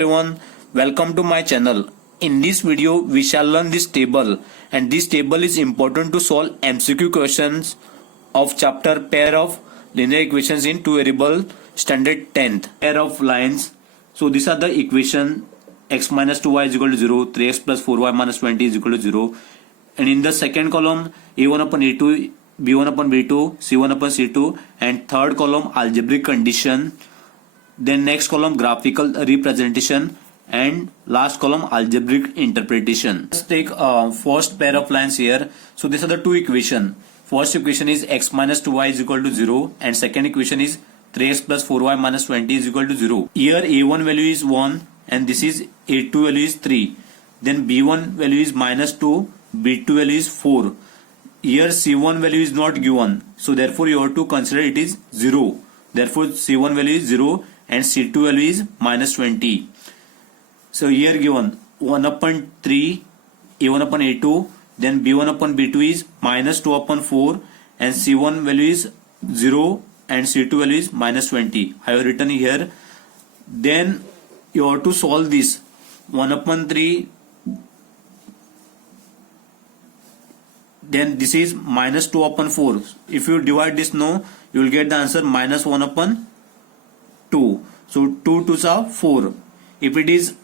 Everyone, welcome to my channel. In this video we shall learn this table, and this table is important to solve MCQ questions of chapter pair of linear equations in two variable standard 10th pair of lines. So these are the equation: x minus 2y is equal to 0, 3x plus 4y minus 20 is equal to 0, and in the second column a1 upon a2, b1 upon b2, c1 upon c2, and third column algebraic condition. Then next column graphical representation, and last column algebraic interpretation. Let's take first pair of lines here. So these are the two equation. First equation is x minus 2y is equal to 0, and second equation is 3x plus 4y minus 20 is equal to 0. Here a1 value is 1 and this is a2 value is 3. Then b1 value is minus 2, b2 value is 4. Here c1 value is not given, so therefore you have to consider it is 0. Therefore c1 value is 0 and c2 value is minus 20. So here given 1 upon 3, a1 upon a2, then b1 upon b2 is minus 2 upon 4, and c1 value is 0 and c2 value is minus 20. I have written here. Then you have to solve this 1 upon 3, then this is minus 2 upon 4. If you divide this now, you will get the answer minus 1 upon 2. So 2 2s are 4. If it is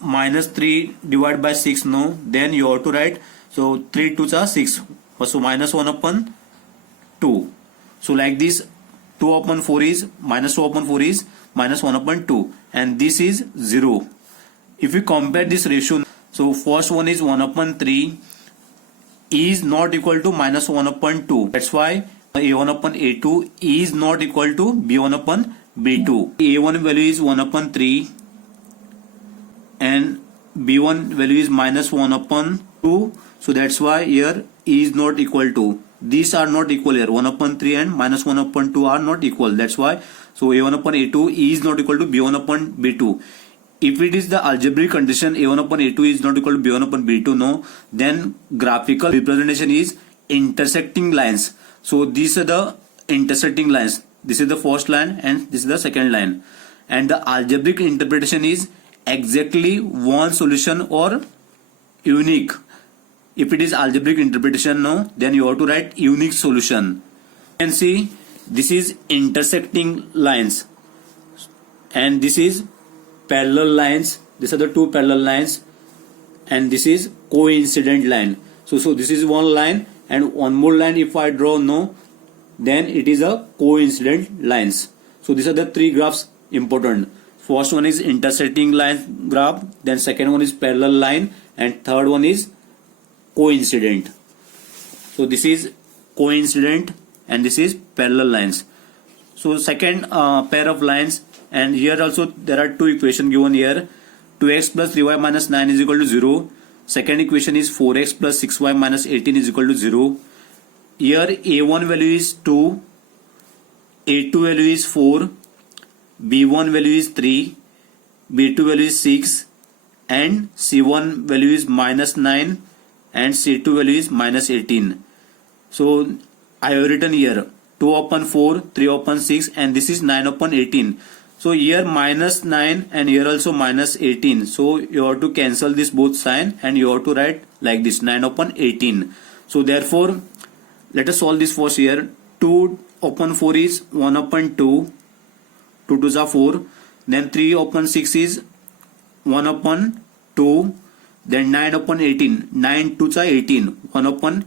minus 3 divided by 6 no, then you have to write, so 3 2s are 6. So minus 1 upon 2. So like this 2 upon 4 is minus 2 upon 4 is minus 1 upon 2, and this is 0. If you compare this ratio, so first one is 1 upon 3 is not equal to minus 1 upon 2. That's why a1 upon a2 is not equal to b1 upon b2. a1 value is 1 upon 3 and b1 value is minus 1 upon 2. So that's why here is not equal to. These are not equal here. 1 upon 3 and minus 1 upon 2 are not equal. That's why. So a1 upon a2 is not equal to b1 upon b2. If it is the algebraic condition a1 upon a2 is not equal to b1 upon b2 no, then graphical representation is intersecting lines. So these are the intersecting lines. This is the first line and this is the second line. And the algebraic interpretation is exactly one solution or unique. If it is algebraic interpretation no, then you have to write unique solution. You can see this is intersecting lines and this is parallel lines. These are the two parallel lines, and this is coincident line. So this is one line, and one more line if I draw no, then it is a coincident lines. So these are the three graphs important. First one is intersecting line graph, then second one is parallel line, and third one is coincident. So this is coincident and this is parallel lines. So second pair of lines, and here also there are two equations given here. 2x plus 3y minus 9 is equal to 0. Second equation is 4x plus 6y minus 18 is equal to 0. Here a1 value is 2, a2 value is 4, b1 value is 3, b2 value is 6, and c1 value is minus 9, and c2 value is minus 18. So I have written here 2 upon 4, 3 upon 6, and this is 9 upon 18. So here minus 9 and here also minus 18. So you have to cancel this both sign and you have to write like this 9 upon 18. So therefore let us solve this first here. 2 upon 4 is 1 upon 2. 2 2s are 4. Then 3 upon 6 is 1 upon 2. Then 9 upon 18. 9 2s are 18. 1 upon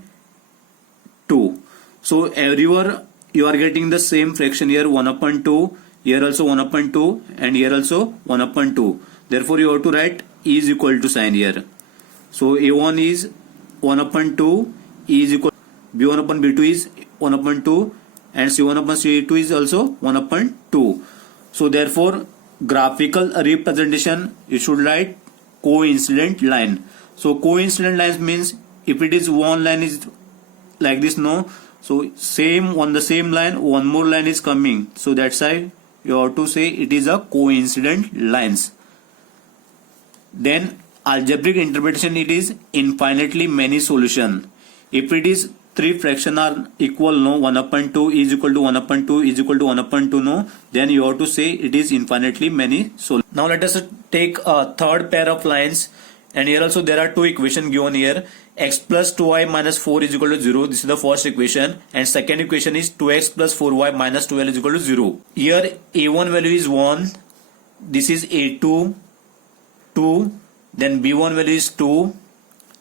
2. So everywhere you are getting the same fraction here 1 upon 2. Here also 1 upon 2 and here also 1 upon 2. Therefore you have to write is equal to sign here. So a1 is 1 upon 2 is equal to b1 upon b2 is 1 upon 2 and c1 upon c2 is also 1 upon 2. So therefore graphical representation you should write coincident line. So coincident lines means if it is one line is like this no, so same on the same line one more line is coming. So that's why you have to say it is a coincident lines. Then algebraic interpretation, it is infinitely many solution. If it is three fraction are equal, no, 1 upon 2 is equal to 1 upon 2 is equal to 1 upon 2, no, then you have to say it is infinitely many solutions. Now let us take a third pair of lines, and here also there are two equations given here. X plus 2y minus 4 is equal to 0. This is the first equation, and second equation is 2x plus 4y minus 12 is equal to 0. Here a1 value is 1, this is a2 2, then b1 value is 2,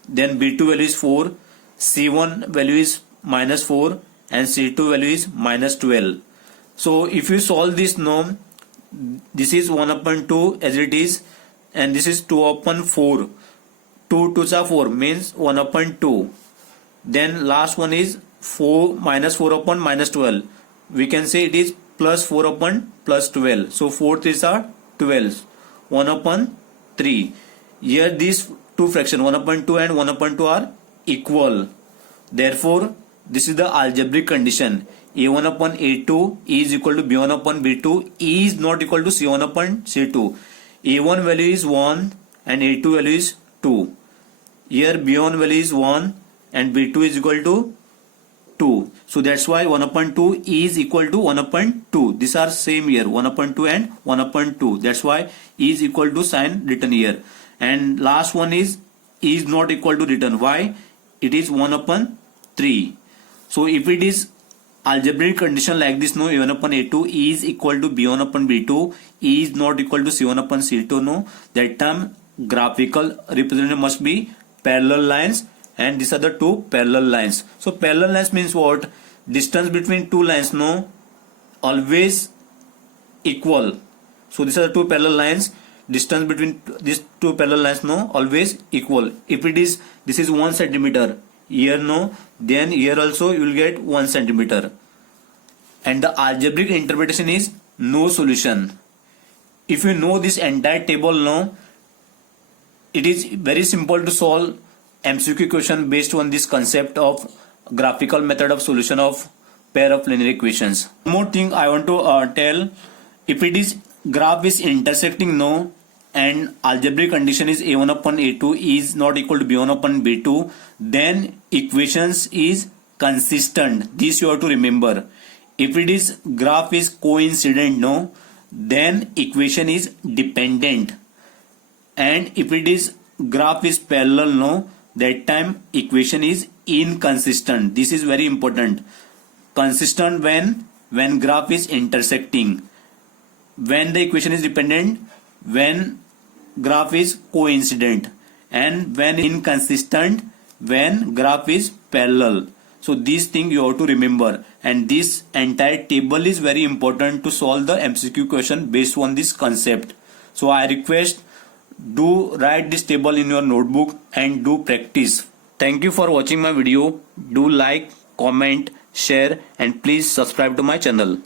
then b2 value is 4, c1 value is minus 4, and c2 value is minus 12. So if you solve this norm, this is 1 upon 2 as it is, and this is 2 upon 4. 2 2s are 4 means 1 upon 2. Then last one is 4 minus 4 upon minus 12. We can say it is plus 4 upon plus 12. So 4 3s are 12. 1 upon 3. Here these two fractions 1 upon 2 and 1 upon 2 are equal. Therefore this is the algebraic condition. A1 upon A2 is equal to B1 upon B2 is not equal to C1 upon C2. A1 value is 1 and A2 value is 2. Here B1 value is 1 and B2 is equal to 2. So that's why 1 upon 2 is equal to 1 upon 2. These are same here, 1 upon 2 and 1 upon 2. That's why is equal to sign written here. And last one is not equal to written. Why? It is 1 upon 3. So if it is algebraic condition like this, no, A1 upon A2 is equal to B1 upon B2 is not equal to C1 upon C2, no, that time graphical representation must be parallel lines, and these are the two parallel lines. So parallel lines means what? Distance between two lines, no, always equal. So these are the two parallel lines. Distance between these two parallel lines, no, always equal. If it is, this is 1 centimeter here, no, then here also you will get 1 centimeter. And the algebraic interpretation is no solution. If you know this entire table, no, it is very simple to solve MCQ question based on this concept of graphical method of solution of pair of linear equations. One more thing I want to tell, if it is graph is intersecting, no, and algebraic condition is A1 upon A2 is not equal to B1 upon B2, then equations is consistent. This you have to remember. If it is graph is coincident, no, then equation is dependent. And if it is graph is parallel, no, that time equation is inconsistent. This is very important. Consistent when graph is intersecting, when the equation is dependent, when graph is coincident, and when inconsistent when graph is parallel. So these things you have to remember, and this entire table is very important to solve the MCQ question based on this concept. So I request, do write this table in your notebook and do practice. Thank you for watching my video. Do like, comment, share, and please subscribe to my channel.